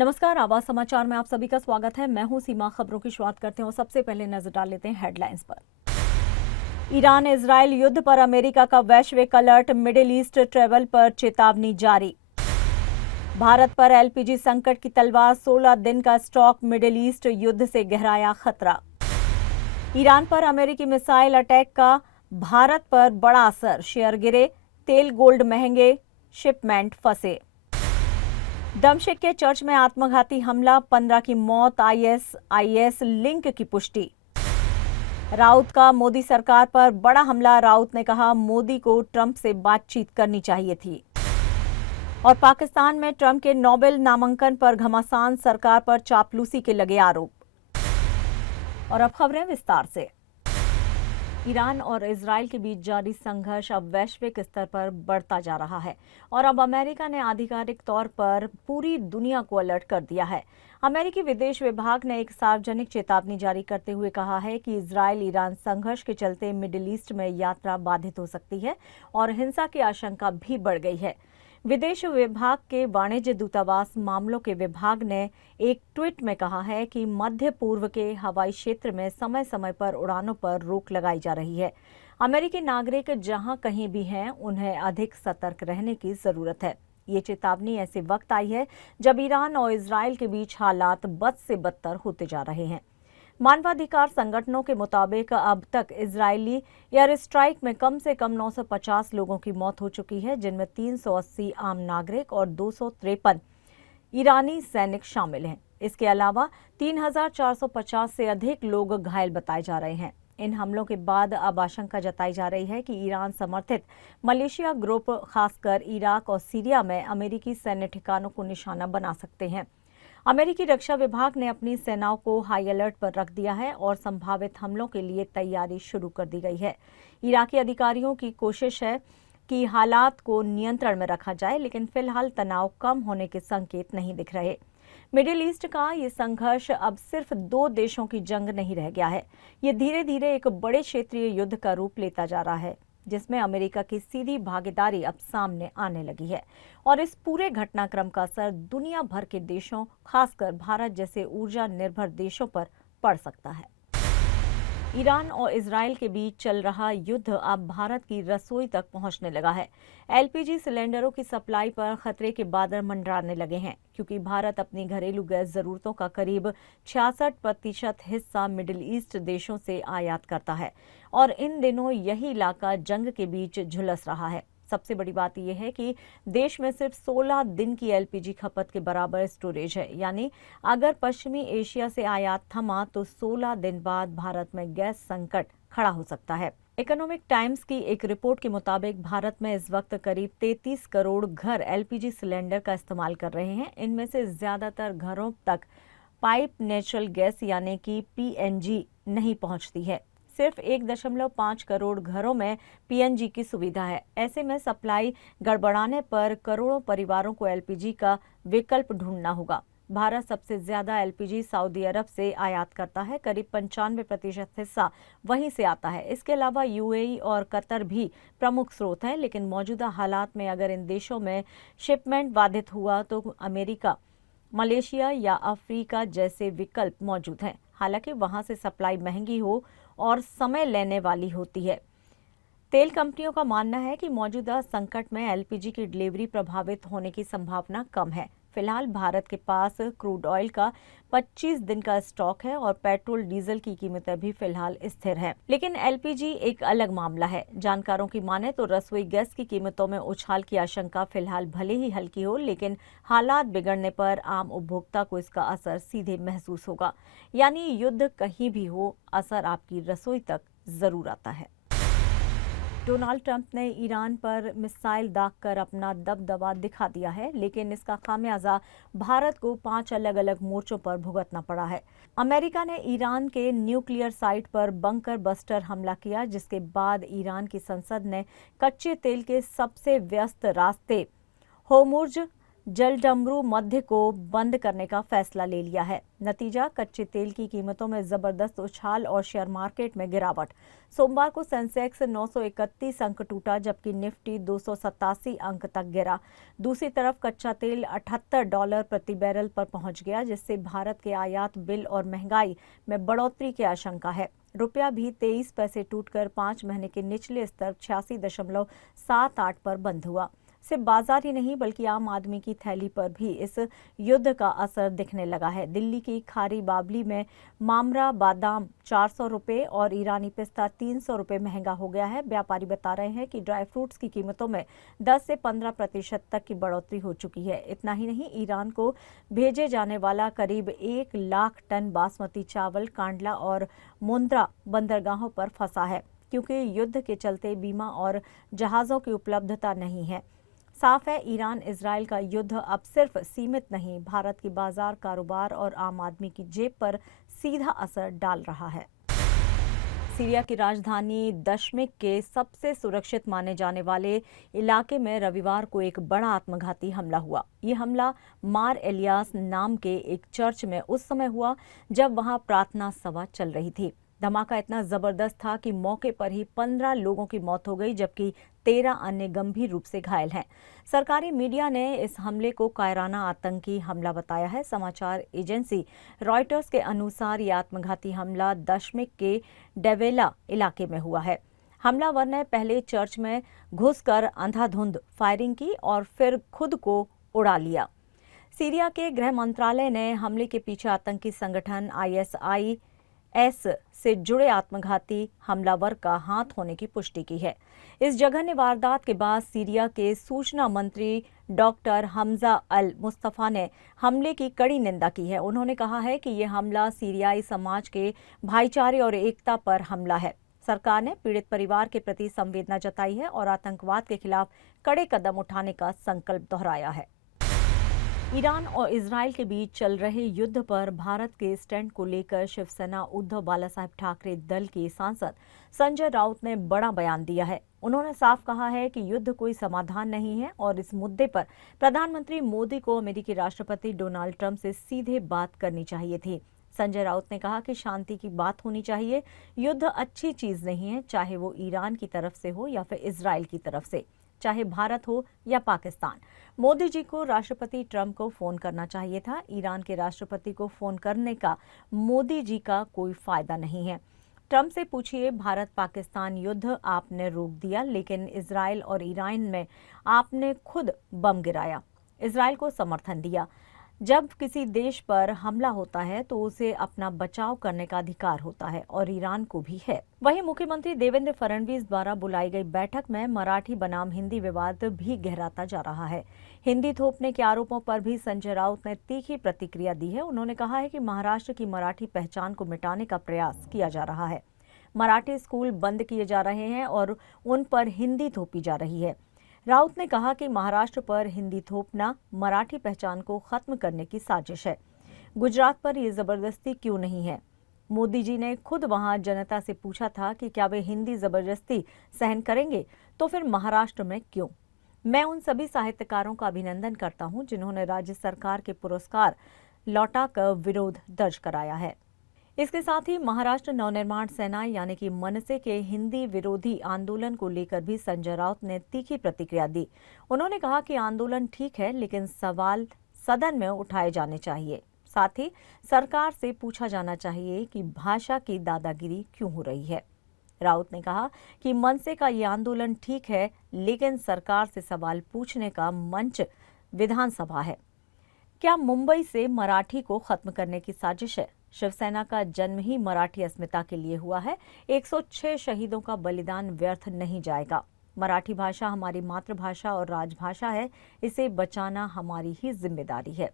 नमस्कार, आवाज समाचार में आप सभी का स्वागत है। मैं हूं सीमा। खबरों की शुरुआत करते हैं और सबसे पहले नजर डाल लेते हैं हेडलाइंस पर। ईरान इजरायल युद्ध पर अमेरिका का वैश्विक अलर्ट, मिडिल ईस्ट ट्रेवल पर चेतावनी जारी। भारत पर एलपीजी संकट की तलवार, 16 दिन का स्टॉक, मिडिल ईस्ट युद्ध से गहराया खतरा। ईरान पर अमेरिकी मिसाइल अटैक का भारत पर बड़ा असर, शेयर गिरे, तेल गोल्ड महंगे, शिपमेंट फंसे। दमश्क के चर्च में आत्मघाती हमला, 15 की मौत, आईएस लिंक की पुष्टि। राउत का मोदी सरकार पर बड़ा हमला, राउत ने कहा मोदी को ट्रंप से बातचीत करनी चाहिए थी। और पाकिस्तान में ट्रंप के नोबेल नामांकन पर घमासान, सरकार पर चापलूसी के लगे आरोप। और अब खबरें विस्तार से। ईरान और इजरायल के बीच जारी संघर्ष अब वैश्विक स्तर पर बढ़ता जा रहा है और अब अमेरिका ने आधिकारिक तौर पर पूरी दुनिया को अलर्ट कर दिया है। अमेरिकी विदेश विभाग ने एक सार्वजनिक चेतावनी जारी करते हुए कहा है कि इजरायल ईरान संघर्ष के चलते मिडिल ईस्ट में यात्रा बाधित हो सकती है और हिंसा की आशंका भी बढ़ गई है। विदेश विभाग के वाणिज्य दूतावास मामलों के विभाग ने एक ट्वीट में कहा है कि मध्य पूर्व के हवाई क्षेत्र में समय समय पर उड़ानों पर रोक लगाई जा रही है। अमेरिकी नागरिक जहां कहीं भी हैं, उन्हें अधिक सतर्क रहने की जरूरत है। ये चेतावनी ऐसे वक्त आई है जब ईरान और इजरायल के बीच हालात बद से बदतर होते जा रहे हैं। मानवाधिकार संगठनों के मुताबिक अब तक इजरायली एयर स्ट्राइक में कम से कम 950 लोगों की मौत हो चुकी है, जिनमें 380 आम नागरिक और 253 ईरानी सैनिक शामिल हैं। इसके अलावा 3450 से अधिक लोग घायल बताए जा रहे हैं। इन हमलों के बाद अब आशंका जताई जा रही है कि ईरान समर्थित मलेशिया ग्रुप खासकर इराक और सीरिया में अमेरिकी सैन्य ठिकानों को निशाना बना सकते हैं। अमेरिकी रक्षा विभाग ने अपनी सेनाओं को हाई अलर्ट पर रख दिया है और संभावित हमलों के लिए तैयारी शुरू कर दी गई है। इराकी अधिकारियों की कोशिश है कि हालात को नियंत्रण में रखा जाए, लेकिन फिलहाल तनाव कम होने के संकेत नहीं दिख रहे। मिडिल ईस्ट का ये संघर्ष अब सिर्फ दो देशों की जंग नहीं रह गया है। ये धीरे धीरे एक बड़े क्षेत्रीय युद्ध का रूप लेता जा रहा है, जिसमें अमेरिका की सीधी भागीदारी अब सामने आने लगी है और इस पूरे घटनाक्रम का असर दुनिया भर के देशों, खासकर भारत जैसे ऊर्जा निर्भर देशों पर पड़ सकता है। ईरान और इजरायल के बीच चल रहा युद्ध अब भारत की रसोई तक पहुंचने लगा है। एलपीजी सिलेंडरों की सप्लाई पर खतरे के बादल मंडराने लगे हैं, क्योंकि भारत अपनी घरेलू गैस जरूरतों का करीब 66% हिस्सा मिडिल ईस्ट देशों से आयात करता है और इन दिनों यही इलाका जंग के बीच झुलस रहा है। सबसे बड़ी बात यह है कि देश में सिर्फ 16 दिन की एलपीजी खपत के बराबर स्टोरेज है, यानी अगर पश्चिमी एशिया से आयात थमा तो 16 दिन बाद भारत में गैस संकट खड़ा हो सकता है। इकोनॉमिक टाइम्स की एक रिपोर्ट के मुताबिक भारत में इस वक्त करीब 33 करोड़ घर एलपीजी सिलेंडर का इस्तेमाल कर रहे हैं। इनमें से ज्यादातर घरों तक पाइप नेचुरल गैस यानी कि पीएनजी नहीं पहुंचती है। सिर्फ 1.5 करोड़ घरों में पीएनजी की सुविधा है। ऐसे में सप्लाई गड़बड़ाने पर करोड़ों परिवारों को एलपीजी का विकल्प ढूंढना होगा। भारत सबसे ज्यादा एलपीजी सऊदी अरब से आयात करता है, करीब 95% हिस्सा वहीं से आता है। इसके अलावा यूएई और कतर भी प्रमुख स्रोत हैं, लेकिन मौजूदा हालात में अगर इन देशों में शिपमेंट बाधित हुआ तो अमेरिका, मलेशिया या अफ्रीका जैसे विकल्प मौजूद हैं। हालांकि वहां से सप्लाई महंगी हो और समय लेने वाली होती है। तेल कंपनियों का मानना है कि मौजूदा संकट में एलपीजी की डिलीवरी प्रभावित होने की संभावना कम है। फिलहाल भारत के पास क्रूड ऑयल का 25 दिन का स्टॉक है और पेट्रोल डीजल की कीमतें भी फिलहाल स्थिर है। लेकिन एलपीजी एक अलग मामला है। जानकारों की माने तो रसोई गैस की कीमतों में उछाल की आशंका फिलहाल भले ही हल्की हो, लेकिन हालात बिगड़ने पर आम उपभोक्ता को इसका असर सीधे महसूस होगा। यानी युद्ध कहीं भी हो, असर आपकी रसोई तक जरूर आता है। डोनाल्ड ट्रंप ने ईरान पर मिसाइल दागकर अपना दबदबा दिखा दिया है, लेकिन इसका खामियाजा भारत को 5 अलग अलग मोर्चों पर भुगतना पड़ा है। अमेरिका ने ईरान के न्यूक्लियर साइट पर बंकर बस्टर हमला किया, जिसके बाद ईरान की संसद ने कच्चे तेल के सबसे व्यस्त रास्ते होर्मुज जलडमरू मध्य को बंद करने का फैसला ले लिया है। नतीजा, कच्चे तेल की कीमतों में जबरदस्त उछाल और शेयर मार्केट में गिरावट। सोमवार को सेंसेक्स 931 अंक टूटा, जबकि निफ्टी 287 अंक तक गिरा। दूसरी तरफ कच्चा तेल $78 प्रति बैरल पर पहुंच गया, जिससे भारत के आयात बिल और महंगाई में बढ़ोतरी की आशंका है। रुपया भी 23 पैसे टूटकर 5 महीने के निचले स्तर 86.78 पर बंद हुआ। सिर्फ बाजार ही नहीं बल्कि आम आदमी की थैली पर भी इस युद्ध का असर दिखने लगा है। दिल्ली की खारी बाबली में मामरा बादाम 400 रुपये और ईरानी पिस्ता 300 रुपये महंगा हो गया है। व्यापारी बता रहे हैं कि ड्राई फ्रूट्स की कीमतों में 10 से 15% तक की बढ़ोतरी हो चुकी है। इतना ही नहीं, ईरान को भेजे जाने वाला करीब 1 लाख टन बासमती चावल कांडला और मुंद्रा बंदरगाहों पर फंसा है, क्योंकि युद्ध के चलते बीमा और जहाज़ों की उपलब्धता नहीं है। साफ है, ईरान इजराइल का युद्ध अब सिर्फ सीमित नहीं, भारत की बाजार, कारोबार और आम आदमी की जेब पर सीधा असर डाल रहा है। सीरिया की राजधानी दमिश्क के सबसे सुरक्षित माने जाने वाले इलाके में रविवार को एक बड़ा आत्मघाती हमला हुआ। ये हमला मार एलियास नाम के एक चर्च में उस समय हुआ जब वहां प्रार्थना सभा चल रही थी। धमाका इतना जबरदस्त था कि मौके पर ही 15 लोगों की मौत हो गई, जबकि 13 अन्य गंभीर रूप से घायल हैं। सरकारी मीडिया ने इस हमले को कायराना आतंकी हमला बताया है। समाचार एजेंसी रॉयटर्स के अनुसार ये आत्मघाती हमला दमिश्क के डेवेला इलाके में हुआ है। हमलावर ने पहले चर्च में घुसकर अंधाधुंध फायरिंग की और फिर खुद को उड़ा लिया। सीरिया के गृह मंत्रालय ने हमले के पीछे आतंकी संगठन ISIS से जुड़े आत्मघाती हमलावर का हाथ होने की पुष्टि की है। इस जघन्य वारदात के बाद सीरिया के सूचना मंत्री डॉक्टर हमजा अल मुस्तफा ने हमले की कड़ी निंदा की है। उन्होंने कहा है कि यह हमला सीरियाई समाज के भाईचारे और एकता पर हमला है। सरकार ने पीड़ित परिवार के प्रति संवेदना जताई है और आतंकवाद के खिलाफ कड़े कदम उठाने का संकल्प दोहराया है। ईरान और इजराइल के बीच चल रहे युद्ध पर भारत के स्टैंड को लेकर शिवसेना उद्धव बालासाहेब ठाकरे दल के सांसद संजय राउत ने बड़ा बयान दिया है। उन्होंने साफ कहा है कि युद्ध कोई समाधान नहीं है और इस मुद्दे पर प्रधानमंत्री मोदी को अमेरिकी राष्ट्रपति डोनाल्ड ट्रंप से सीधे बात करनी चाहिए थी। संजय राउत ने कहा कि शांति की बात होनी चाहिए। युद्ध अच्छी चीज नहीं है, चाहे वो ईरान की तरफ से हो या फिर इजराइल की तरफ से, चाहे भारत हो या पाकिस्तान। मोदी जी को राष्ट्रपति ट्रंप को फोन करना चाहिए था। ईरान के राष्ट्रपति को फोन करने का मोदी जी का कोई फायदा नहीं है। ट्रंप से पूछिए, भारत पाकिस्तान युद्ध आपने रोक दिया, लेकिन इजराइल और ईरान में आपने खुद बम गिराया, इजराइल को समर्थन दिया। जब किसी देश पर हमला होता है तो उसे अपना बचाव करने का अधिकार होता है और ईरान को भी है। वहीं मुख्यमंत्री देवेंद्र फडणवीस द्वारा बुलाई गई बैठक में मराठी बनाम हिंदी विवाद भी गहराता जा रहा है। हिंदी थोपने के आरोपों पर भी संजय राउत ने तीखी प्रतिक्रिया दी है। उन्होंने कहा है कि महाराष्ट्र की मराठी पहचान को मिटाने का प्रयास किया जा रहा है। मराठी स्कूल बंद किए जा रहे हैं और उन पर हिंदी थोपी जा रही है। राउत ने कहा कि महाराष्ट्र पर हिंदी थोपना मराठी पहचान को खत्म करने की साजिश है। गुजरात पर ये जबरदस्ती क्यों नहीं है? मोदी जी ने खुद वहां जनता से पूछा था कि क्या वे हिंदी जबरदस्ती सहन करेंगे, तो फिर महाराष्ट्र में क्यों? मैं उन सभी साहित्यकारों का अभिनंदन करता हूं जिन्होंने राज्य सरकार के पुरस्कार लौटाकर विरोध दर्ज कराया है। इसके साथ ही महाराष्ट्र नवनिर्माण सेना यानी कि मनसे के हिंदी विरोधी आंदोलन को लेकर भी संजय राउत ने तीखी प्रतिक्रिया दी। उन्होंने कहा कि आंदोलन ठीक है, लेकिन सवाल सदन में उठाए जाने चाहिए। साथ ही सरकार से पूछा जाना चाहिए कि भाषा की दादागिरी क्यों हो रही है। राउत ने कहा कि मनसे का ये आंदोलन ठीक है, लेकिन सरकार से सवाल पूछने का मंच विधानसभा है। क्या मुंबई से मराठी को खत्म करने की साजिश है? शिवसेना का जन्म ही मराठी अस्मिता के लिए हुआ है। 106 शहीदों का बलिदान व्यर्थ नहीं जाएगा। मराठी भाषा हमारी मातृभाषा और राजभाषा है, इसे बचाना हमारी ही जिम्मेदारी है।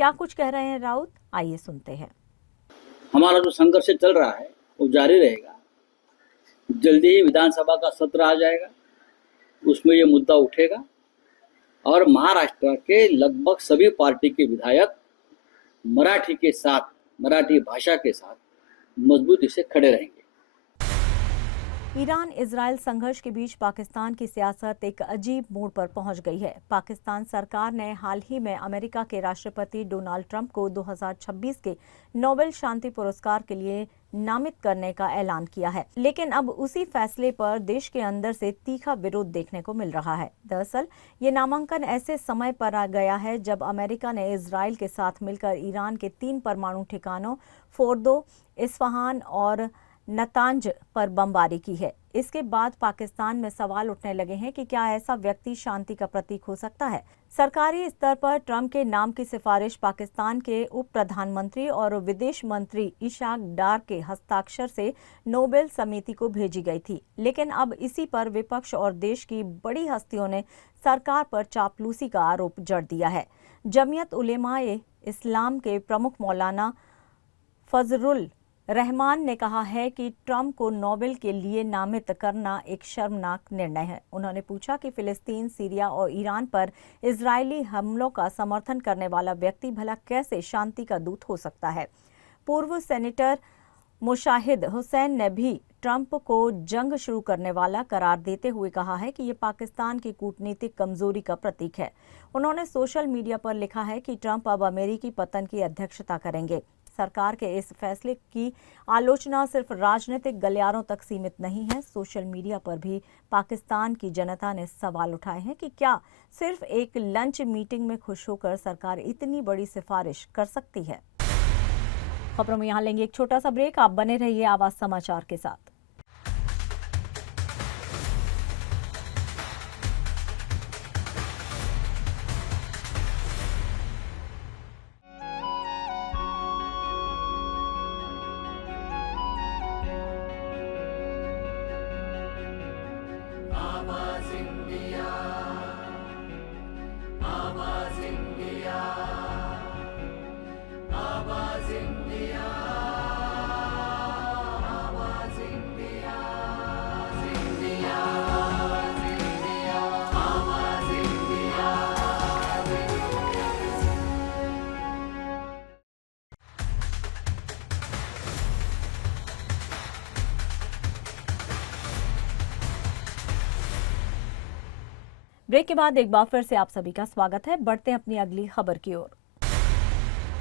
क्या कुछ कह रहे हैं राउत, आइए सुनते हैं। हमारा जो संघर्ष चल रहा है वो जारी रहेगा। जल्दी ही विधानसभा का सत्र आ जाएगा, उसमें ये मुद्दा उठेगा और महाराष्ट्र के लगभग सभी पार्टी के विधायक मराठी के साथ, मराठी भाषा के साथ मजबूती से खड़े रहेंगे। ईरान इजराइल संघर्ष के बीच पाकिस्तान की सियासत एक अजीब मोड़ पर पहुंच गई है। पाकिस्तान सरकार ने हाल ही में अमेरिका के राष्ट्रपति डोनाल्ड ट्रंप को 2026 के नोबेल शांति पुरस्कार के लिए नामित करने का ऐलान किया है, लेकिन अब उसी फैसले पर देश के अंदर से तीखा विरोध देखने को मिल रहा है। दरअसल ये नामांकन ऐसे समय पर आ गया है जब अमेरिका ने इजराइल के साथ मिलकर ईरान के 3 परमाणु ठिकानों फोर्दो, इस्फहान और नतांज पर बमबारी की है। इसके बाद पाकिस्तान में सवाल उठने लगे हैं कि क्या ऐसा व्यक्ति शांति का प्रतीक हो सकता है। सरकारी स्तर पर ट्रंप के नाम की सिफारिश पाकिस्तान के उप प्रधानमंत्री और विदेश मंत्री इशाक डार के हस्ताक्षर से नोबेल समिति को भेजी गई थी, लेकिन अब इसी पर विपक्ष और देश की बड़ी हस्तियों ने सरकार पर चापलूसी का आरोप जड़ दिया है। जमीयत उलेमाए इस्लाम के प्रमुख मौलाना फजरुल रहमान ने कहा है कि ट्रंप को नोबेल के लिए नामित करना एक शर्मनाक निर्णय है। उन्होंने पूछा कि फिलिस्तीन, सीरिया और ईरान पर इजरायली हमलों का समर्थन करने वाला व्यक्ति भला कैसे शांति का दूत हो सकता है। पूर्व सेनेटर मुशाहिद हुसैन ने भी ट्रंप को जंग शुरू करने वाला करार देते हुए कहा है कि ये पाकिस्तान की कूटनीतिक कमजोरी का प्रतीक है। उन्होंने सोशल मीडिया पर लिखा है कि ट्रंप अब अमेरिकी पतन की अध्यक्षता करेंगे। सरकार के इस फैसले की आलोचना सिर्फ राजनीतिक गलियारों तक सीमित नहीं है। सोशल मीडिया पर भी पाकिस्तान की जनता ने सवाल उठाए हैं कि क्या सिर्फ एक लंच मीटिंग में खुश होकर सरकार इतनी बड़ी सिफारिश कर सकती है। खबरों में यहाँ लेंगे एक छोटा सा ब्रेक। आप बने रहिए आवाज समाचार के साथ। ब्रेक के बाद एक बार फिर से आप सभी का स्वागत है। बढ़ते हैं अपनी अगली खबर की ओर।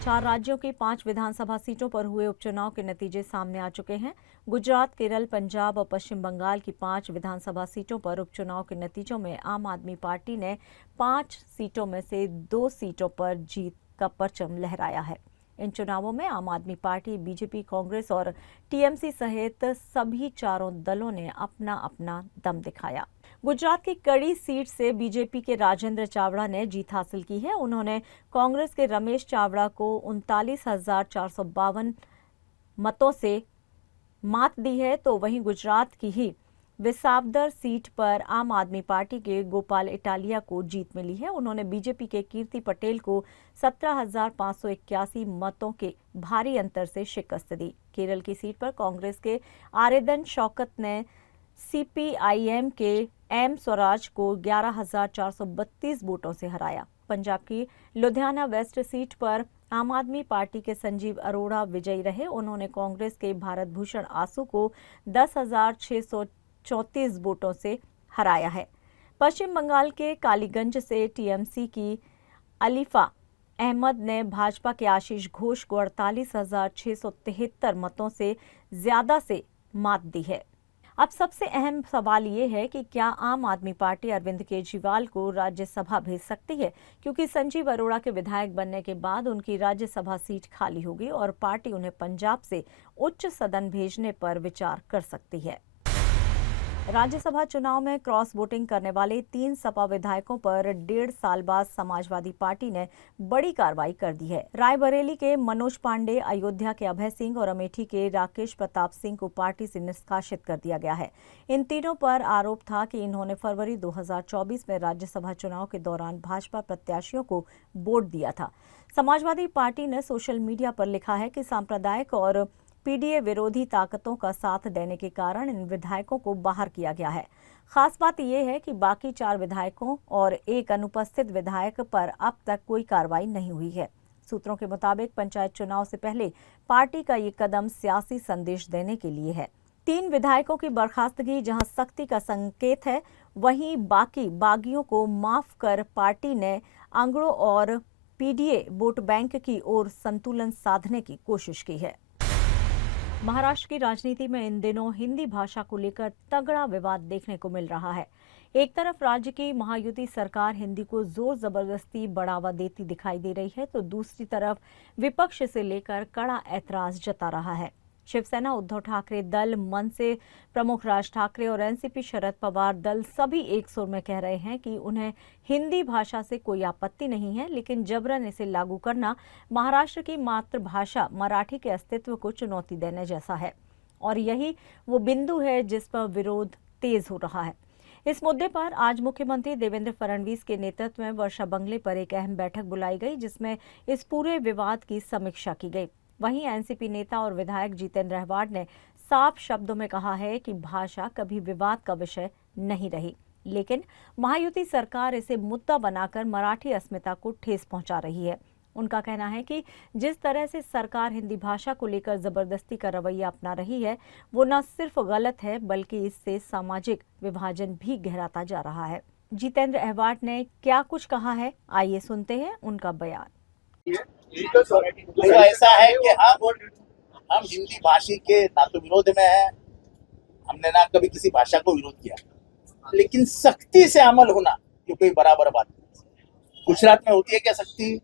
4 राज्यों की 5 विधानसभा सीटों पर हुए उपचुनाव के नतीजे सामने आ चुके हैं। गुजरात, केरल, पंजाब और पश्चिम बंगाल की 5 विधानसभा सीटों पर उपचुनाव के नतीजों में आम आदमी पार्टी ने 5 सीटों में से 2 सीटों पर जीत का परचम लहराया है। इन चुनावों में आम आदमी पार्टी, बीजेपी, कांग्रेस और टीएमसी सहित सभी चारों दलों ने अपना अपना दम दिखाया। गुजरात की कड़ी सीट से बीजेपी के राजेंद्र चावड़ा ने जीत हासिल की है। उन्होंने कांग्रेस के रमेश चावड़ा को 39,452 मतों से मात दी है, तो वहीं गुजरात की ही विसावदर सीट पर आम आदमी पार्टी के गोपाल इटालिया को जीत मिली है। उन्होंने बीजेपी के कीर्ति पटेल को 17,581 मतों के भारी अंतर से शिकस्त दी। केरल की सीट पर कांग्रेस के आरेदन शौकत ने सीपीआईएम के एम स्वराज को 11,432 वोटों से हराया। पंजाब की लुधियाना वेस्ट सीट पर आम आदमी पार्टी के संजीव अरोड़ा विजयी रहे। उन्होंने कांग्रेस के भारत भूषण आसू को 10,634 वोटों से हराया है। पश्चिम बंगाल के कालीगंज से टीएमसी की अलीफा अहमद ने भाजपा के आशीष घोष को 48,673 मतों से ज्यादा से मात दी है। अब सबसे अहम सवाल ये है कि क्या आम आदमी पार्टी अरविंद केजरीवाल को राज्यसभा भेज सकती है, क्योंकि संजीव अरोड़ा के विधायक बनने के बाद उनकी राज्यसभा सीट खाली होगी और पार्टी उन्हें पंजाब से उच्च सदन भेजने पर विचार कर सकती है। राज्यसभा चुनाव में क्रॉस वोटिंग करने वाले 3 सपा विधायकों पर 1.5 साल बाद समाजवादी पार्टी ने बड़ी कार्रवाई कर दी है। रायबरेली के मनोज पांडे, अयोध्या के अभय सिंह और अमेठी के राकेश प्रताप सिंह को पार्टी से निष्कासित कर दिया गया है। इन तीनों पर आरोप था कि इन्होंने फरवरी 2024 में राज्यसभा चुनाव के दौरान भाजपा प्रत्याशियों को वोट दिया था। समाजवादी पार्टी ने सोशल मीडिया पर लिखा है कि सांप्रदायिक और पीडीए विरोधी ताकतों का साथ देने के कारण इन विधायकों को बाहर किया गया है। खास बात यह है कि बाकी 4 विधायकों और एक अनुपस्थित विधायक पर अब तक कोई कार्रवाई नहीं हुई है। सूत्रों के मुताबिक पंचायत चुनाव से पहले पार्टी का ये कदम सियासी संदेश देने के लिए है। 3 विधायकों की बर्खास्तगी जहां सख्ती का संकेत है, वहीं बाकी बागियों को माफ कर पार्टी ने आंकड़ों और पीडीए वोट बैंक की ओर संतुलन साधने की कोशिश की है। महाराष्ट्र की राजनीति में इन दिनों हिंदी भाषा को लेकर तगड़ा विवाद देखने को मिल रहा है। एक तरफ राज्य की महायुति सरकार हिंदी को जोर जबरदस्ती बढ़ावा देती दिखाई दे रही है, तो दूसरी तरफ विपक्ष से लेकर कड़ा ऐतराज जता रहा है। शिवसेना, उद्धव ठाकरे दल, मनसे प्रमुख राज ठाकरे और एनसीपी शरद पवार दल सभी एक सुर में कह रहे हैं कि उन्हें हिंदी भाषा से कोई आपत्ति नहीं है, लेकिन जबरन इसे लागू करना महाराष्ट्र की मातृभाषा मराठी के अस्तित्व को चुनौती देने जैसा है और यही वो बिंदु है जिस पर विरोध तेज हो रहा है। इस मुद्दे पर आज मुख्यमंत्री देवेंद्र फडणवीस के नेतृत्व में वर्षा बंगले पर एक अहम बैठक बुलाई गई, जिसमें इस पूरे विवाद की समीक्षा की गई। वहीं एनसीपी नेता और विधायक जितेंद्र अहवाड ने साफ शब्दों में कहा है कि भाषा कभी विवाद का विषय नहीं रही, लेकिन महायुति सरकार इसे मुद्दा बनाकर मराठी अस्मिता को ठेस पहुंचा रही है। उनका कहना है कि जिस तरह से सरकार हिंदी भाषा को लेकर जबरदस्ती का रवैया अपना रही है, वो न सिर्फ गलत है बल्कि इससे सामाजिक विभाजन भी गहराता जा रहा है। जितेंद्र अहवाड ने क्या कुछ कहा है, आइए सुनते हैं उनका बयान। तो ऐसा है कि हम हिंदी भाषी के ना तो विरोध में है, हमने ना कभी किसी भाषा को विरोध किया, लेकिन सख्ती से अमल होना ये कोई बराबर बात नहीं। गुजरात में होती है क्या सख्ती,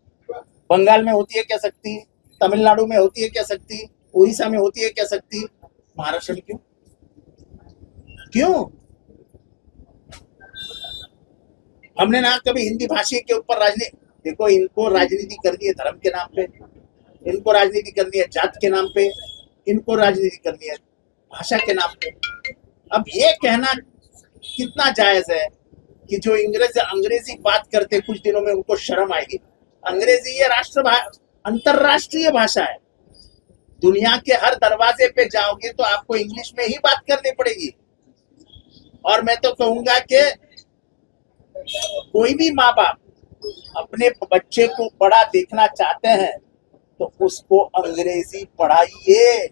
बंगाल में होती है क्या सख्ती, तमिलनाडु में होती है क्या सख्ती, उड़ीसा में होती है क्या सख्ती, महाराष्ट्र में क्यों? हमने ना कभी हिंदी भाषी के ऊपर राजनीति, देखो इनको राजनीति करनी है धर्म के नाम पे, इनको राजनीति करनी है जात के नाम पे, इनको राजनीति करनी है भाषा के नाम पे। अब ये कहना कितना जायज है कि जो अंग्रेजी बात करते कुछ दिनों में उनको शर्म आएगी। अंग्रेजी ये अंतरराष्ट्रीय भाषा है। दुनिया के हर दरवाजे पे जाओगे तो आपको इंग्लिश में ही बात करनी पड़ेगी। और मैं तो कहूंगा कि कोई भी माँ बाप अपने बच्चे को बड़ा देखना चाहते हैं तो उसको अंग्रेजी पढ़ाइए।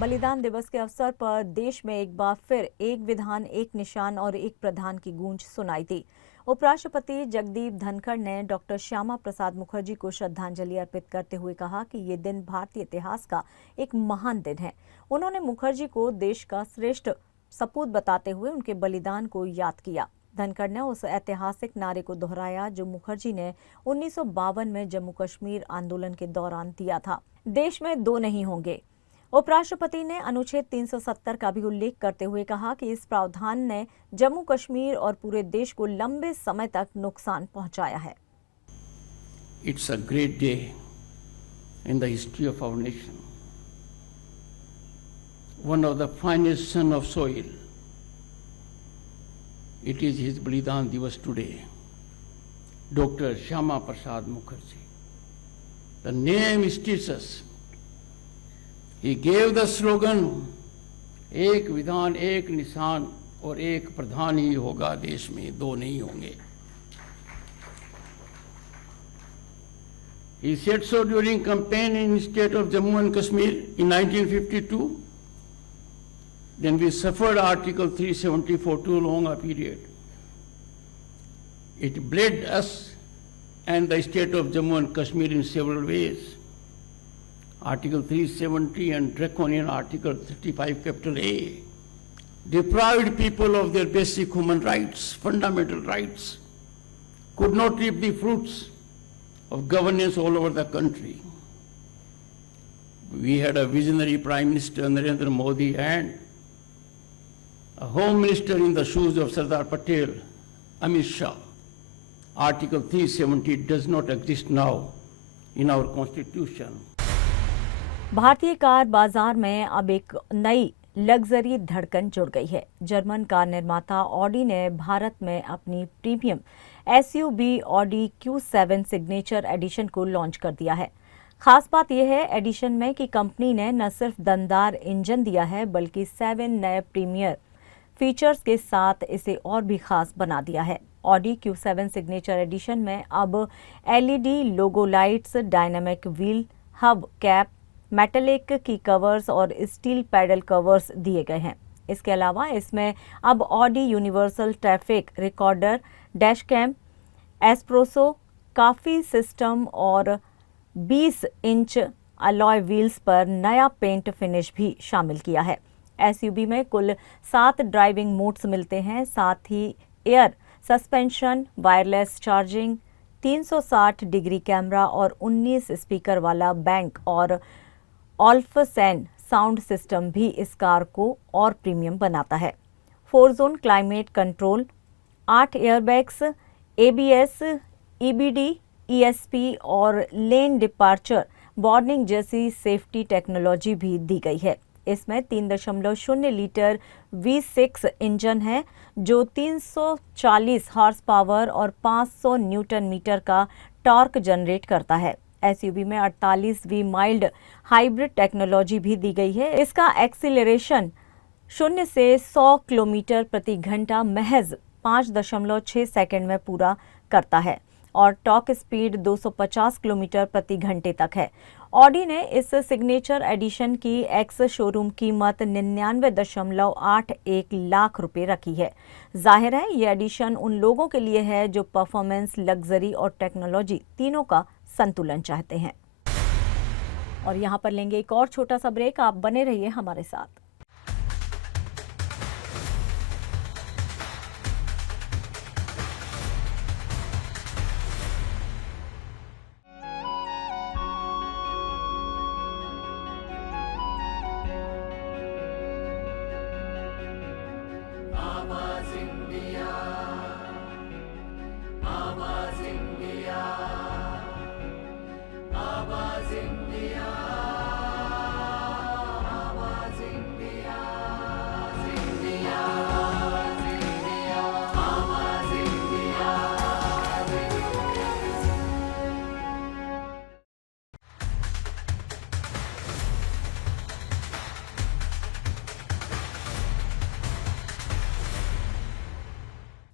बलिदान दिवस के अवसर पर देश में एक बार फिर एक विधान, एक निशान और एक प्रधान की गूंज सुनाई दी। उपराष्ट्रपति जगदीप धनखड़ ने डॉक्टर श्यामा प्रसाद मुखर्जी को श्रद्धांजलि अर्पित करते हुए कहा कि ये दिन भारतीय इतिहास का एक महान दिन है। उन्होंने मुखर्जी को देश का श्रेष्ठ सपूत बताते हुए उनके बलिदान को याद किया। धनखड़ ने उस ऐतिहासिक नारे को दोहराया जो मुखर्जी ने 1952 में जम्मू कश्मीर आंदोलन के दौरान दिया था, देश में दो नहीं होंगे। उपराष्ट्रपति ने अनुच्छेद 370 का भी उल्लेख करते हुए कहा कि इस प्रावधान ने जम्मू कश्मीर और पूरे देश को लंबे समय तक नुकसान पहुंचाया है। It's a great day in the history of our nation. One of the finest son of soil. It is his Balidan Divas today. Dr. Shyama Prasad Mukherjee. The name states us. He gave the slogan, एक विधान, एक निशान और एक प्रधान ही होगा देश में, दो नहीं होंगे. He said so during campaign in state of Jammu and Kashmir in 1952. Then we suffered Article 370 for too long a period. It bled us and the state of Jammu and Kashmir in several ways. Article 370 and draconian Article 35 capital A deprived people of their basic human rights, fundamental rights, could not reap the fruits of governance all over the country. We had a visionary Prime Minister Narendra Modi and a Home Minister in the shoes of Sardar Patel, Amit Shah. Article 370 does not exist now in our Constitution. भारतीय car बाजार में अब एक नई luxury धड़कन जुड़ गई है। जर्मन कार निर्माता ऑडी ने भारत में अपनी premium SUV Audi Q7 signature edition को लॉन्च कर दिया है। खास बात यह है एडिशन में कि कंपनी ने न सिर्फ दमदार इंजन दिया है बल्कि 7 नए प्रीमियर फीचर्स के साथ इसे और भी खास बना दिया है। ऑडी Q7 सिग्नेचर एडिशन में अब LED logo lights, dynamic wheel hub cap, metallic की कवर्स और स्टील पैडल कवर्स दिए गए हैं। इसके अलावा इसमें अब Audi universal traffic recorder, dash cam, espresso coffee system और 20 इंच अलॉय व्हील्स पर नया पेंट फिनिश भी शामिल किया है। एसयूवी में कुल 7 ड्राइविंग मोड्स मिलते हैं, साथ ही air suspension, wireless charging, 360 degree camera और 19 स्पीकर वाला बैंक और ऑल्फसेन साउंड सिस्टम भी इस कार को और प्रीमियम बनाता है। 4 zone climate control, 8 airbags, ABS, EBD, ESP और लेन डिपार्चर वार्निंग जैसी सेफ्टी टेक्नोलॉजी भी दी गई है। इसमें 3.0 लीटर V6 इंजन है जो 340 हॉर्स पावर और 500 न्यूटन मीटर का टॉर्क जनरेट करता है। एसयूवी में 48V माइल्ड हाइब्रिड टेक्नोलॉजी भी दी गई है। इसका एक्सीलरेशन 0 से 100 किलोमीटर प्रति घंटा महज 5.6 सेकंड में पूरा करता है और टॉर्क स्पीड 250 किलोमीटर प्रति घंटे तक है। ऑडी ने इस सिग्नेचर एडिशन की एक्स शोरूम कीमत 99.81 लाख रुपए रखी है। जाहिर है ये एडिशन उन लोगों के लिए है जो परफॉर्मेंस, लग्जरी और टेक्नोलॉजी तीनों का संतुलन चाहते हैं। और यहाँ पर लेंगे एक और छोटा सा ब्रेक, आप बने रहिए हमारे साथ।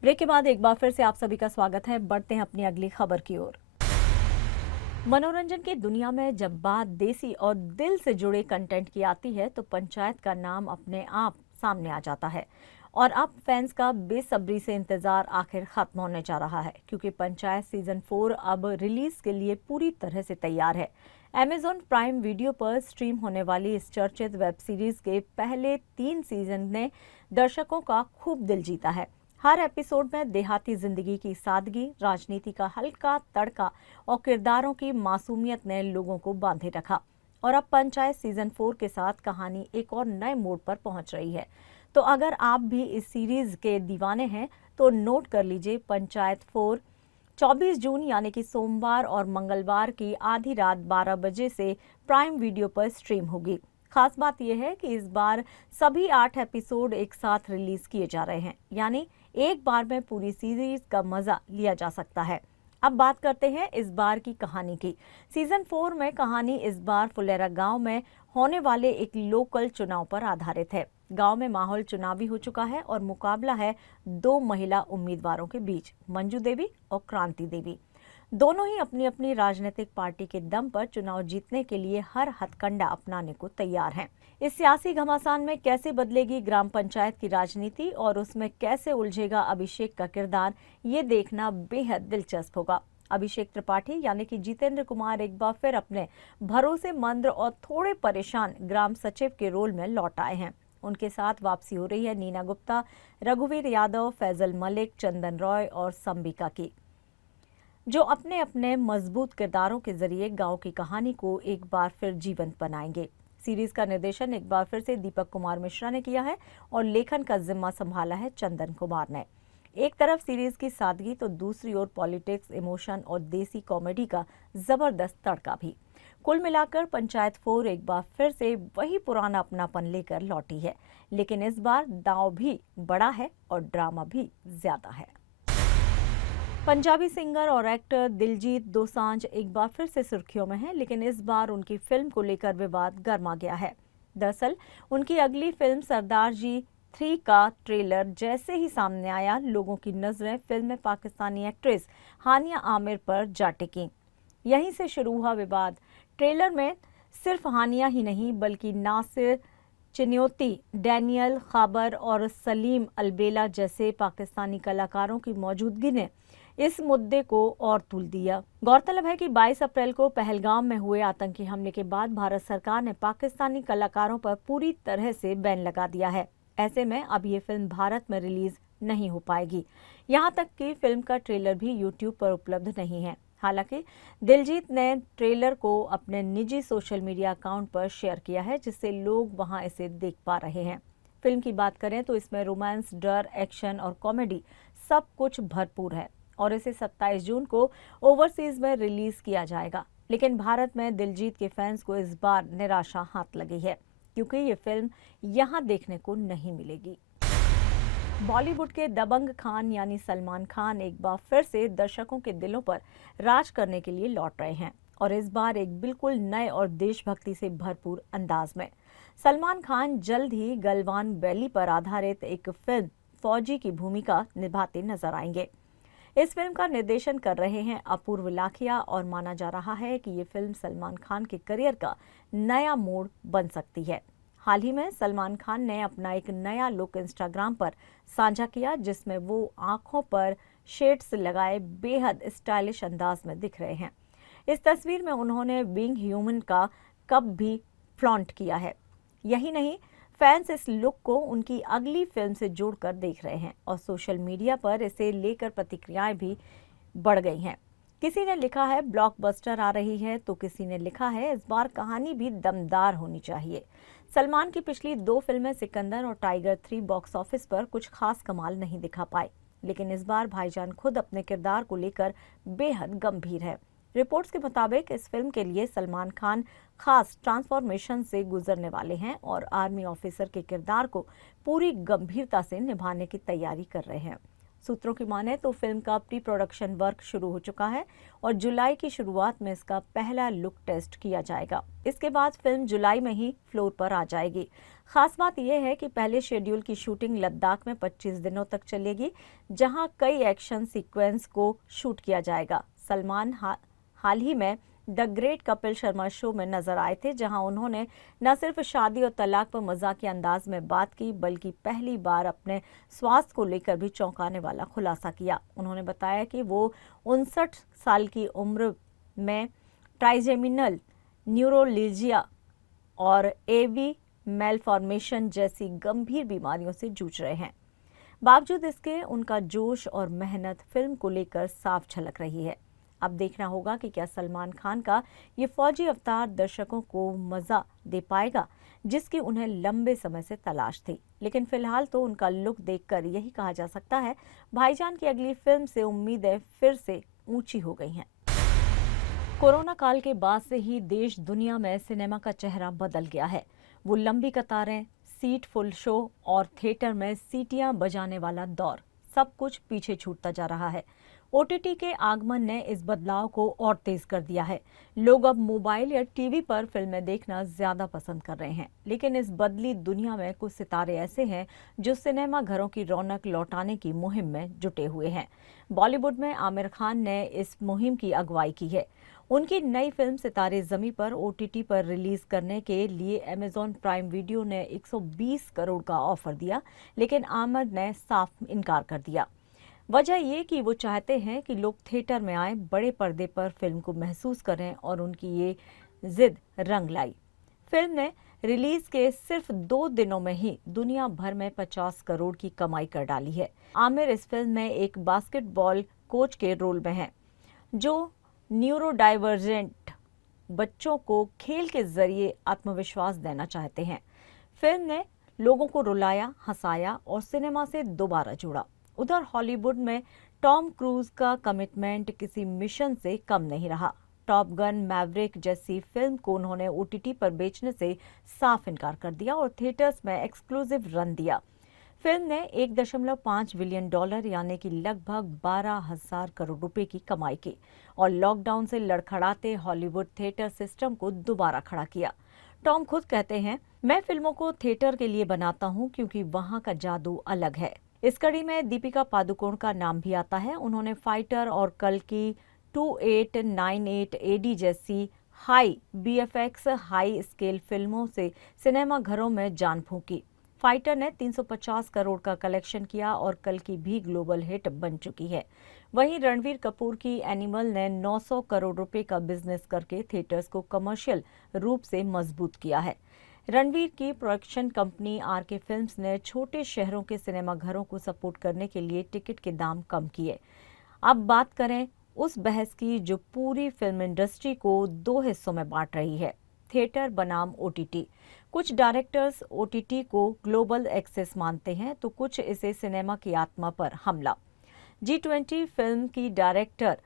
ब्रेक के बाद एक बार फिर से आप सभी का स्वागत है। बढ़ते हैं अपनी अगली खबर की ओर। मनोरंजन की दुनिया में जब बात देसी और दिल से जुड़े कंटेंट की आती है तो पंचायत का नाम अपने आप सामने आ जाता है और अब फैंस का बेसब्री से इंतजार आखिर खत्म होने जा रहा है, क्योंकि पंचायत सीजन 4 अब रिलीज के लिए पूरी तरह से तैयार है। Amazon प्राइम वीडियो पर स्ट्रीम होने वाली इस चर्चित वेब सीरीज के पहले 3 सीजन ने दर्शकों का खूब दिल जीता है। हर एपिसोड में देहाती जिंदगी की सादगी, राजनीति का हल्का तड़का और किरदारों की मासूमियत ने लोगों को बांधे रखा। और अब पंचायत सीजन 4 के साथ कहानी एक और नए मोड़ पर पहुंच रही है। तो अगर आप भी इस सीरीज के दीवाने हैं तो नोट कर लीजिए, पंचायत 4 24 जून यानी कि सोमवार और मंगलवार की आधी रात 12 बजे से प्राइम वीडियो पर स्ट्रीम होगी। खास बात यह है कि इस बार सभी 8 एपिसोड एक साथ रिलीज किए जा रहे हैं, यानी एक बार में पूरी सीरीज का मजा लिया जा सकता है। अब बात करते हैं इस बार की कहानी की। सीजन 4 में कहानी इस बार फुलेरा गांव में होने वाले एक लोकल चुनाव पर आधारित है। गांव में माहौल चुनावी हो चुका है और मुकाबला है 2 महिला उम्मीदवारों के बीच, मंजू देवी और क्रांति देवी। दोनों ही अपनी अपनी राजनीतिक पार्टी के दम पर चुनाव जीतने के लिए हर हथकंडा अपनाने को तैयार हैं। इस सियासी घमासान में कैसे बदलेगी ग्राम पंचायत की राजनीति और उसमें कैसे उलझेगा अभिषेक का किरदार, ये देखना बेहद दिलचस्प होगा। अभिषेक त्रिपाठी यानी कि जितेंद्र कुमार एक बार फिर अपने भरोसेमंद और थोड़े परेशान ग्राम सचिव के रोल में लौट आए हैं। उनके साथ वापसी हो रही है नीना गुप्ता, रघुवीर यादव, फैजल मलिक, चंदन रॉय और संबिका की, जो अपने अपने मजबूत किरदारों के जरिए गांव की कहानी को एक बार फिर जीवंत बनाएंगे। सीरीज का निर्देशन एक बार फिर से दीपक कुमार मिश्रा ने किया है और लेखन का जिम्मा संभाला है चंदन कुमार ने। एक तरफ सीरीज की सादगी तो दूसरी ओर पॉलिटिक्स, इमोशन और देसी कॉमेडी का जबरदस्त तड़का भी। कुल मिलाकर पंचायत 4 एक बार फिर से वही पुराना अपनापन लेकर लौटी है, लेकिन इस बार दांव भी बड़ा है और ड्रामा भी ज्यादा है। पंजाबी सिंगर और एक्टर दिलजीत दोसांझ एक बार फिर से सुर्खियों में हैं, लेकिन इस बार उनकी फिल्म को लेकर विवाद गर्मा गया है। दरअसल उनकी अगली फिल्म सरदार जी 3 का ट्रेलर जैसे ही सामने आया, लोगों की नजरें फिल्म में पाकिस्तानी एक्ट्रेस हानिया आमिर पर जा टिकी। यहीं से शुरू हुआ विवाद। ट्रेलर में सिर्फ हानिया ही नहीं बल्कि नासिर चिन्योती, डैनियल खाबर और सलीम अलबेला जैसे पाकिस्तानी कलाकारों की मौजूदगी ने इस मुद्दे को और तूल दिया। गौरतलब है कि 22 अप्रैल को पहलगाम में हुए आतंकी हमले के बाद भारत सरकार ने पाकिस्तानी कलाकारों पर पूरी तरह से बैन लगा दिया है। ऐसे में अब ये फिल्म भारत में रिलीज नहीं हो पाएगी। यहाँ तक कि फिल्म का ट्रेलर भी यूट्यूब पर उपलब्ध नहीं है। हालांकि दिलजीत ने ट्रेलर को अपने निजी सोशल मीडिया अकाउंट पर शेयर किया है, जिससे लोग वहां इसे देख पा रहे हैं। फिल्म की बात करें तो इसमें रोमांस, डर, एक्शन और कॉमेडी सब कुछ भरपूर है और इसे 27 जून को ओवरसीज में रिलीज किया जाएगा। लेकिन भारत में दिलजीत के फैंस को इस बार निराशा हाथ लगी है, क्योंकि ये फिल्म यहाँ देखने को नहीं मिलेगी। बॉलीवुड के दबंग खान यानी सलमान खान एक बार फिर से दर्शकों के दिलों पर राज करने के लिए लौट रहे हैं और इस बार एक बिल्कुल नए और देशभक्ति से भरपूर अंदाज में। सलमान खान जल्द ही गलवान वैली पर आधारित एक फिल्म फौजी की भूमिका निभाते नजर आएंगे। इस फिल्म का निर्देशन कर रहे हैं अपूर्व लाखिया और माना जा रहा है कि ये फिल्म सलमान खान के करियर का नया मोड़ बन सकती है। हाल ही में सलमान खान ने अपना एक नया लुक इंस्टाग्राम पर साझा किया, जिसमें वो आंखों पर शेड्स लगाए बेहद स्टाइलिश अंदाज में दिख रहे हैं। इस तस्वीर में उन्होंने बीइंग ह्यूमन का कप भी फ्लॉन्ट किया है। यही नहीं, फैंस इस लुक को उनकी अगली फिल्म से जोड़कर देख रहे हैं और सोशल मीडिया पर इसे लेकर प्रतिक्रियाएं भी बढ़ गई हैं। किसी ने लिखा है ब्लॉकबस्टर आ रही है, तो किसी ने लिखा है इस बार कहानी भी दमदार होनी चाहिए। सलमान की पिछली 2 फिल्में सिकंदर और टाइगर 3 बॉक्स ऑफिस पर कुछ खास कमाल नहीं दिखा पाए, लेकिन इस बार भाईजान खुद अपने किरदार को लेकर बेहद गंभीर है। रिपोर्ट्स के मुताबिक इस फिल्म के लिए सलमान खान खास ट्रांसफॉर्मेशन से गुजरने वाले हैं और आर्मी ऑफिसर के किरदार को पूरी गंभीरता से निभाने की तैयारी कर रहे हैं। सूत्रों की माने तो फिल्म का प्री प्रोडक्शन वर्क शुरू हो चुका है और जुलाई की शुरुआत में इसका पहला लुक टेस्ट किया जाएगा। इसके बाद फिल्म जुलाई में ही फ्लोर पर आ जाएगी। खास बात यह है कि पहले शेड्यूल की शूटिंग लद्दाख में 25 दिनों तक चलेगी, जहां कई एक्शन सीक्वेंस को शूट किया जाएगा। सलमान हाल ही में the great Kapil Sharma show में नजर आए थे, जहां उन्होंने न सिर्फ शादी और तलाक पर मजाकिया अंदाज में बात की, बल्कि पहली बार अपने स्वास्थ्य को लेकर भी चौंकाने वाला खुलासा किया। उन्होंने बताया कि वो 59 साल की उम्र में ट्राइजेमिनल न्यूरोलजिया और एवी मेलफॉर्मेशन जैसी गंभीर बीमारियों से जूझ रहे हैं। बावजूद इसके उनका जोश और मेहनत फिल्म को लेकर साफ झलक रही है। अब देखना होगा कि क्या सलमान खान का ये फौजी अवतार दर्शकों को मजा दे पाएगा, जिसकी उन्हें लंबे समय से तलाश थी। लेकिन फिलहाल तो उनका लुक देखकर यही कहा जा सकता है, भाईजान की अगली फिल्म से उम्मीदें फिर से ऊंची हो गई हैं। कोरोना काल के बाद से ही देश दुनिया में सिनेमा का चेहरा बदल गया है। वो लंबी कतारें, सीट फुल शो और थिएटर में सीटियां बजाने वाला दौर, सब कुछ पीछे छूटता जा रहा है। ओटीटी के आगमन ने इस बदलाव को और तेज कर दिया है। लोग अब मोबाइल या टीवी पर फिल्में देखना ज्यादा पसंद कर रहे हैं। लेकिन इस बदली दुनिया में कुछ सितारे ऐसे हैं जो सिनेमा घरों की रौनक लौटाने की मुहिम में जुटे हुए हैं। बॉलीवुड में आमिर खान ने इस मुहिम की अगुवाई की है। उनकी नई फिल्म सितारे ज़मीं पर ओटीटी पर रिलीज करने के लिए अमेज़न प्राइम वीडियो ने 120 करोड़ का ऑफर दिया, लेकिन आमिर ने साफ इनकार कर दिया। वजह ये कि वो चाहते हैं कि लोग थिएटर में आए, बड़े पर्दे पर फिल्म को महसूस करें और उनकी ये जिद रंग लाई। फिल्म ने रिलीज के सिर्फ 2 दिनों में ही दुनिया भर में 50 करोड़ की कमाई कर डाली है। आमिर इस फिल्म में एक बास्केटबॉल कोच के रोल में है, जो न्यूरोडाइवर्जेंट बच्चों को खेल के जरिए आत्मविश्वास देना चाहते हैं। फिल्म ने लोगों को रुलाया, हंसाया और सिनेमा से दोबारा जोड़ा। उधर हॉलीवुड में टॉम क्रूज का कमिटमेंट किसी मिशन से कम नहीं रहा। टॉप गन मैवरिक जैसी फिल्म को उन्होंने ओटीटी पर बेचने से साफ इनकार कर दिया और थिएटर्स में एक्सक्लूसिव रन दिया। फिल्म ने $1.5 बिलियन यानी कि लगभग 12,000 करोड़ रुपए की कमाई की और लॉकडाउन से लड़खड़ाते हॉलीवुड थिएटर सिस्टम को दोबारा खड़ा किया। टॉम खुद कहते हैं, मैं फिल्मों को थिएटर के लिए बनाता हूं क्योंकि वहां का जादू अलग है। इस कड़ी में दीपिका पादुकोण का नाम भी आता है। उन्होंने फाइटर और कल की 2898 AD जैसी हाई BFX हाई स्केल फिल्मों से सिनेमा घरों में जान फूंकी। फाइटर ने 350 करोड़ का कलेक्शन किया और कल की भी ग्लोबल हिट बन चुकी है। वहीं रणवीर कपूर की एनिमल ने 900 करोड़ रुपए का बिजनेस करके थिएटर्स को कमर्शियल रूप से मजबूत किया है। रणवीर की प्रोडक्शन कंपनी RK फिल्म्स ने छोटे शहरों के सिनेमा घरों को सपोर्ट करने के लिए टिकट के दाम कम किए। अब बात करें उस बहस की जो पूरी फिल्म इंडस्ट्री को दो हिस्सों में बांट रही है, थिएटर बनाम OTT। कुछ डायरेक्टर्स OTT को ग्लोबल एक्सेस मानते हैं तो कुछ इसे सिनेमा की आत्मा पर हमला। G20 फिल्म की डायरेक्टर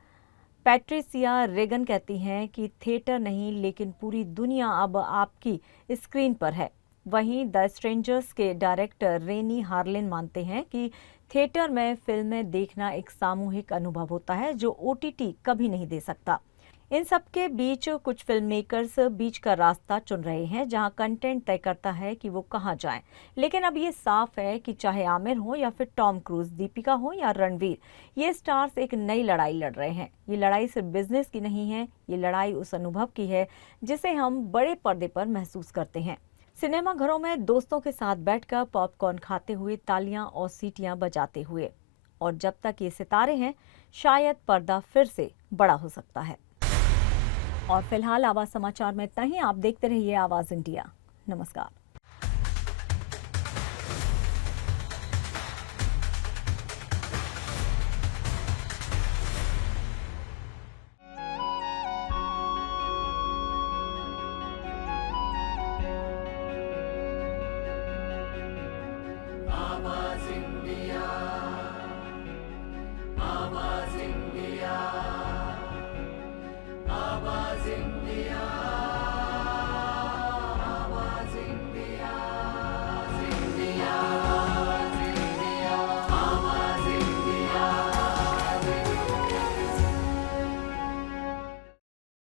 पैट्रिसिया रेगन कहती हैं कि थिएटर नहीं लेकिन पूरी दुनिया अब आपकी स्क्रीन पर है। वहीं द स्ट्रेंजर्स के डायरेक्टर रेनी हार्लिन मानते हैं कि थिएटर में फिल्में देखना एक सामूहिक अनुभव होता है जो OTT कभी नहीं दे सकता। इन सब के बीच कुछ फिल्म मेकर्स बीच का रास्ता चुन रहे हैं जहां कंटेंट तय करता है कि वो कहां जाएं। लेकिन अब ये साफ है कि चाहे आमिर हो या फिर टॉम क्रूज, दीपिका हो या रणवीर, ये स्टार्स एक नई लड़ाई लड़ रहे हैं। ये लड़ाई सिर्फ बिजनेस की नहीं है, ये लड़ाई उस अनुभव की है जिसे हम बड़े पर्दे पर महसूस करते हैं। सिनेमा घरों में दोस्तों के साथ बैठकर पॉपकॉर्न खाते हुए, तालियां और सीटियां बजाते हुए। और जब तक ये सितारे हैं, शायद पर्दा फिर से बड़ा हो सकता है। और फिलहाल आवाज समाचार में इतना ही। आप देखते रहिए आवाज इंडिया। नमस्कार।